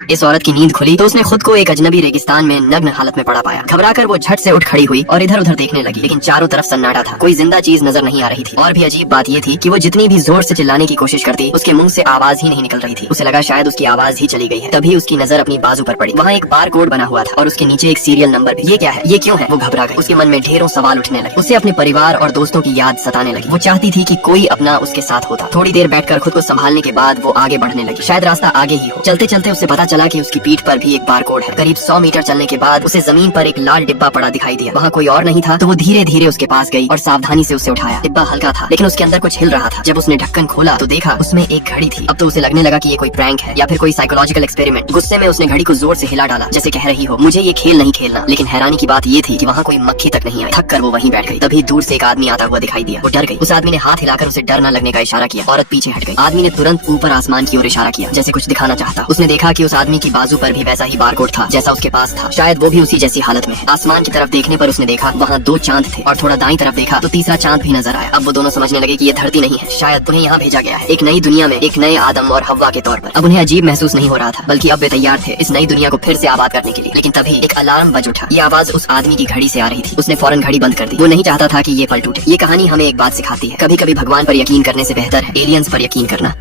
इस औरत की नींद खुली तो उसने खुद को एक अजनबी रेगिस्तान में नग्न हालत में पड़ा पाया। घबराकर वो झट से उठ खड़ी हुई और इधर उधर देखने लगी, लेकिन चारों तरफ सन्नाटा था, कोई जिंदा चीज नजर नहीं आ रही थी। और भी अजीब बात ये थी कि वो जितनी भी जोर से चिल्लाने की कोशिश करती, उसके मुंह से आवाज ही नहीं निकल रही थी। उसे लगा शायद उसकी आवाज ही चली गई है। तभी उसकी नजर अपनी बाजू पर पड़ी। वहाँ एक बार कोड बना हुआ था और उसके नीचे एक सीरियल नंबर भी। ये क्या है, ये क्यों है? वो घबरा गई। उसके मन में ढेरों सवाल उठने लगे। उसे अपने परिवार और दोस्तों की याद सताने लगी। वो चाहती थी कि कोई अपना उसके साथ होता। थोड़ी देर बैठकर खुद को संभालने के बाद वो आगे बढ़ने लगी। शायद रास्ता आगे ही हो। चलते चलते उसे पता चला कि उसकी पीठ पर भी एक बारकोड है। करीब 100 मीटर चलने के बाद उसे जमीन पर एक लाल डिब्बा पड़ा दिखाई दिया। वहाँ कोई और नहीं था तो वो धीरे धीरे उसके पास गई और सावधानी से उसे उठाया। डिब्बा हल्का था लेकिन उसके अंदर कुछ हिल रहा था। जब उसने ढक्कन खोला तो देखा उसमें एक घड़ी थी। अब तो उसे लगने लगा कि ये कोई प्रैंक है या फिर कोई साइकोलॉजिकल एक्सपेरिमेंट। गुस्से में उसने घड़ी को जोर से हिला डाला, जैसे कह रही हो मुझे ये खेल नहीं खेलना। लेकिन हैरानी की बात ये थी कि वहाँ कोई मक्खी तक नहीं आई। थक कर वो वहीं बैठ गई। तभी दूर से एक आदमी आता हुआ दिखाई दिया। वो डर गई। उस आदमी ने हाथ हिलाकर उसे डर न लगने का इशारा किया। औरत पीछे हट गई। आदमी ने तुरंत ऊपर आसमान की ओर इशारा किया, जैसे कुछ दिखाना चाहता। उसने देखा कि उस आदमी की बाजू पर भी वैसा ही बारकोड था जैसा उसके पास था। शायद वो भी उसी जैसी हालत में है। आसमान की तरफ देखने पर उसने देखा वहाँ 2 चांद थे और थोड़ा दाईं तरफ देखा तो तीसरा चांद भी नजर आया। अब वो दोनों समझने लगे कि ये धरती नहीं है, शायद उन्हें यहाँ भेजा गया है एक नई दुनिया में, एक नए आदम और हव्वा के तौर पर। अब उन्हें अजीब महसूस नहीं हो रहा था, बल्कि अब वे तैयार थे इस नई दुनिया को फिर से आबाद करने के लिए। लेकिन तभी एक अलार्म बज उठा। ये आवाज उस आदमी की घड़ी से आ रही थी। उसने फौरन घड़ी बंद कर दी। वो नहीं चाहता था कि ये पल टूटे। ये कहानी हमें एक बात सिखाती है, कभी कभी भगवान पर यकीन करने से बेहतर है एलियंस पर यकीन करना।